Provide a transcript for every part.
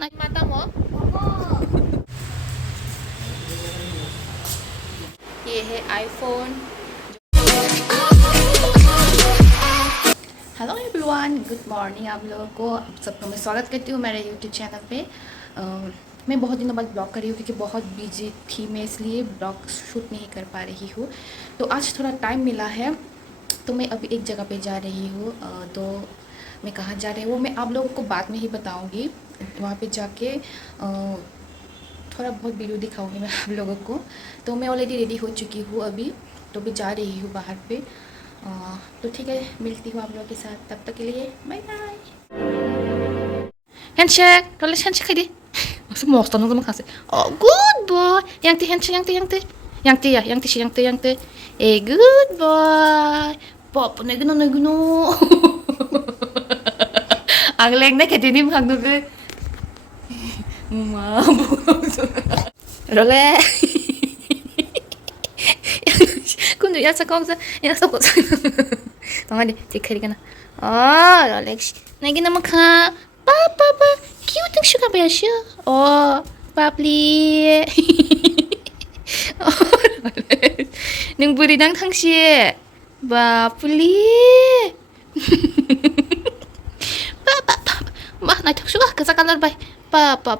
나 mata mo? ये है iPhone. Hello everyone, good morning. आप लोगों को सबका मैं स्वागत करती हूँ मेरे यूट्यूब चैनल पे। मैं बहुत दिनों बाद ब्लॉग कर रही हूँ क्योंकि बहुत बिजी थी मैं, इसलिए ब्लॉग शूट नहीं कर पा रही हूँ। तो आज थोड़ा टाइम मिला है तो मैं अभी एक जगह पे जा रही हूँ। तो मैं कहाँ जा रही हूँ वो मैं आप लोगों को बाद में ही बताऊँगी। वहाँ पे जाके थोड़ा बहुत वीडियो दिखाऊंगी मैं आप लोगों को। तो मैं ऑलरेडी रेडी हो चुकी हूँ अभी, तो भी जा रही हूँ बाहर पे। तो ठीक है, मिलती हूँ आप लोगों के साथ, तब तक के लिए bye bye. handshake, roles handshake di. Masa mau stand sama kasih. Oh good boy, yang ti handshake, yang ti ya. Good boy. Pop negno. Ang leng na kaya din hang nugu. Role. Kundu ya sa komsa, ya sa ko. Tama di, tikari ka na. Oh, Rolex. Nagi naman ka. Papa, cute ang sugar ba siya? Oh, papli. Oh, Rolex. Nang buri ng tangsi. Papli. Papa. Ma, naitak sugar. Kasakalar ba? Papa.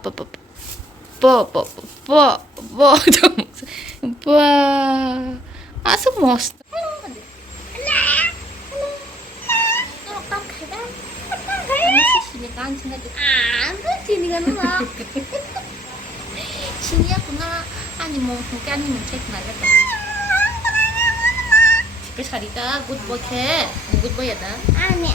Asa most? Siniyaku나 아니 뭐 그게 아니면 책 말했다. 그 살이다 굿보케 굿보야다. 아니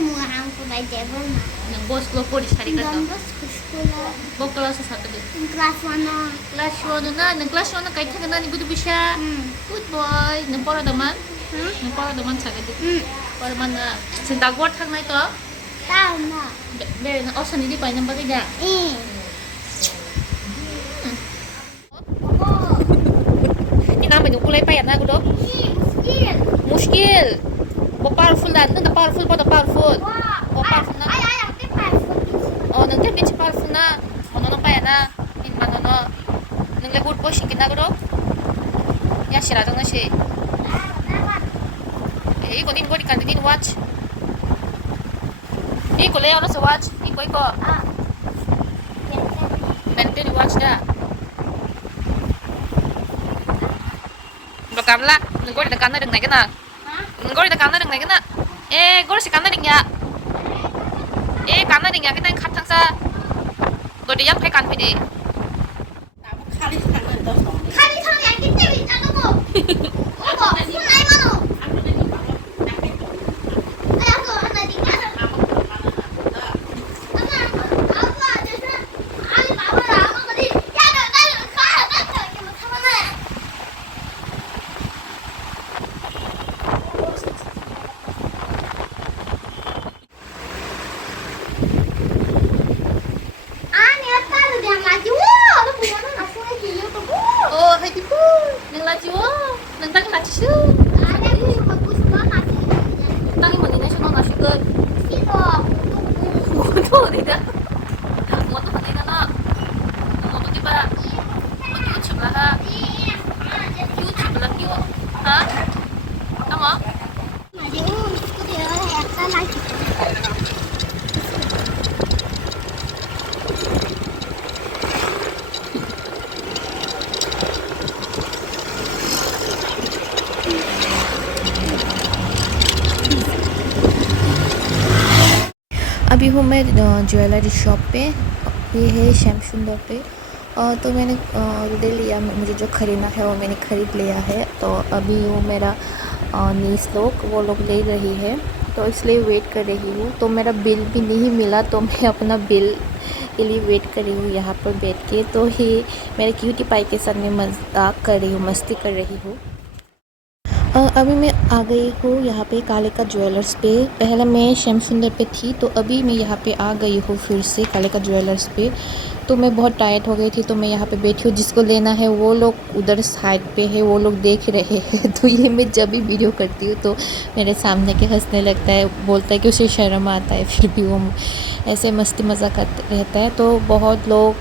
뭐 한국 아이들은 Nang boss ko po di sari ka to. 넘버 스쿨라 Bo kelas sa sato. 클래스 1 Class 1 na, nang class 1 na kahit na ni good bisya. Good boy. Nang para daman. Nang para daman sa gid. Para man na sintagwat hang na ito. 다음나 Be na osan hindi pa nang bagay. Tinapay yung kulay payat na ko do. Muskil. Bo powerful na, nang powerful pa da powerful. Bo powerful na. Oh, nang tip bitch powerful na. Ano nang payat na. In manono. Nang le good boy singkin na ko do. Ya sira jang na si. Eh, ko din ko di kan din watch. Iko leo na sa watch. Iko. Mente di watch dah. Kamla, ngor da kana ding na. Ngor da kana ding na. Ngor si kana ding ya. Kana ding ya kita khat thang sa. Ngor da yang phai kan phai di. 칼이 손에 안 끼때 있잖아 뭐 어머 손 아이 많어 아야도 하나 니가 아빠 저서 아니 마마라 아마거리 야너 나를 가 이렇게 못 하면은 아니 아빠는 그냥 가지 너 보면은 나 손에 들려도 Oh, hai di pu. Nang laji wo. Nang tang laji su. 아니 무슨 먹고 싶어 가지 Tangi mo ni na siya na siya good. 싫어 Moto di da. Moto pa na na. Moto di ba? Moto YouTube lah ha. YouTube lah yo. Ha? Tama? 아니요 그래요 약간 아직 अभी हूँ मैं jewellery shop पे। ये है श्याम सुंदर पे। तो मैंने ले लिया, मुझे जो ख़रीदना है वो मैंने ख़रीद लिया है। तो अभी वो मेरा नीस लोग वो लोग ले रही है, तो इसलिए वेट कर रही हूँ। तो मेरा बिल भी नहीं मिला, तो मैं अपना बिल के लिए वेट कर रही हूँ यहाँ पर बैठ के। तो ही मेरे क्यूटी पाई के साथ मैं मजाक कर रही हूँ, मस्ती कर रही हूँ। अभी मैं आ गई हूँ यहाँ पे कालिका ज्वेलर्स पे। पहले मैं श्याम सुंदर पे थी, तो अभी मैं यहाँ पे आ गई हूँ फिर से कालिका ज्वेलर्स पे। तो मैं बहुत टायर्ड हो गई थी, तो मैं यहाँ पे बैठी हूँ। जिसको लेना है वो लोग उधर साइड पे है, वो लोग देख रहे हैं। तो ये मैं जब भी वीडियो करती हूँ तो मेरे सामने के हंसने लगता है, बोलता है कि उसे शर्म आता है, फिर भी वो ऐसे मस्ती मज़ाक करता रहता है। तो बहुत लोग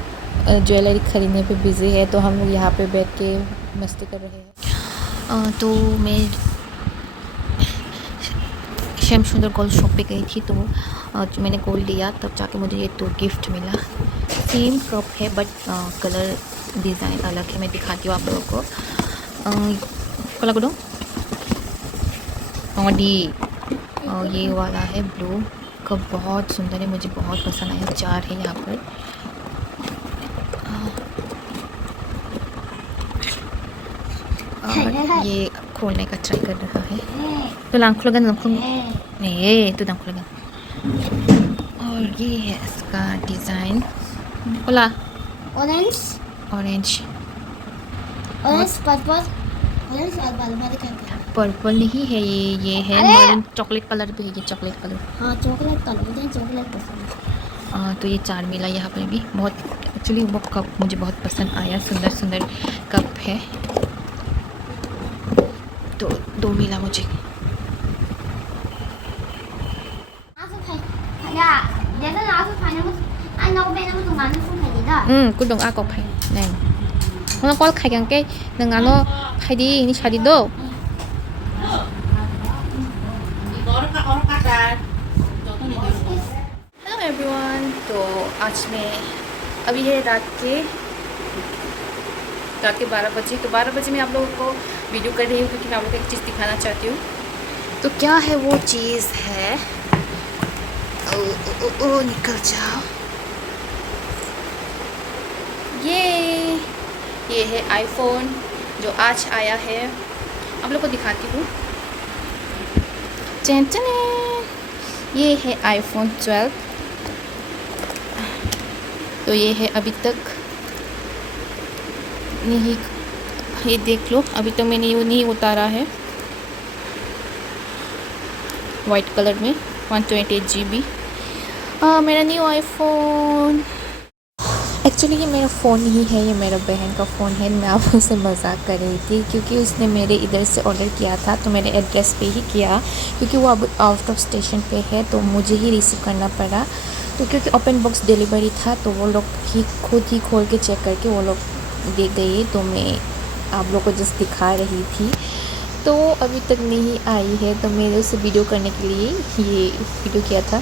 ज्वेलरी ख़रीदने पे बिज़ी है, तो हम लोग यहाँ पे बैठ के मस्ती कर रहे हैं। तो मैं श्याम सुंदर गोल्ड शॉप पे गई थी, तो मैंने गोल्ड लिया, तब जाके मुझे ये 2 गिफ्ट मिला। सेम कप है बट कलर डिज़ाइन अलग है। मैं दिखाती हूँ आप लोगों को। कलर को दो और ये वाला है ब्लू कप, बहुत सुंदर है, मुझे बहुत पसंद आया। 4 है यहाँ पर। और ये खोलने का ट्राई कर रहा है। तो लांग खुलेगा नहीं, तो दांग खुलेगा। और ये है इसका डिज़ाइन। बोला ऑरेंज ऑरेंज पर्पल नहीं है, ये है मरून चॉकलेट कलर भी है, ये चॉकलेट कलर। हाँ चॉकलेट कलर, मुझे चॉकलेट पसंद। तो ये 4 मिला यहाँ पर भी। बहुत एक्चुअली वो कप मुझे बहुत पसंद आया, सुंदर सुंदर कप है, तो 2 मिला मुझे। 구동 아고 파이. 네. 오늘 꼴 가경게 능아노 파이디 니 차리도. Hello everyone. तो आज मैं अभी है रात के 12 बजे। तो 12 बजे मैं आप लोगों को वीडियो कर रही हूँ क्योंकि मैं आप लोगों को एक चीज़ दिखाना चाहती हूँ। तो क्या है वो चीज़ है, ओ निकल जाओ। ये है आईफोन जो आज आया है, आप लोग को दिखाती हूँ। ये है आईफोन 12। तो ये है अभी तक नहीं, ये देख लो, अभी तक मैंने ये नहीं उतारा है। वाइट कलर में 128 GB मेरा न्यू आईफोन। एक्चुअली ये मेरा फ़ोन ही है, ये मेरा बहन का फ़ोन है। मैं आप उससे मजाक कर रही थी क्योंकि उसने मेरे इधर से ऑर्डर किया था, तो मेरे एड्रेस पे ही किया क्योंकि वो अब आउट ऑफ स्टेशन पे है, तो मुझे ही रिसीव करना पड़ा। तो क्योंकि ओपन बॉक्स डिलीवरी था, तो वो लोग ही खुद ही खोल के चेक करके वो लोग दे गए। तो मैं आप लोग को जस्ट दिखा रही थी। तो अभी तक नहीं आई है, तो मैंने उसे वीडियो करने के लिए ये वीडियो किया था।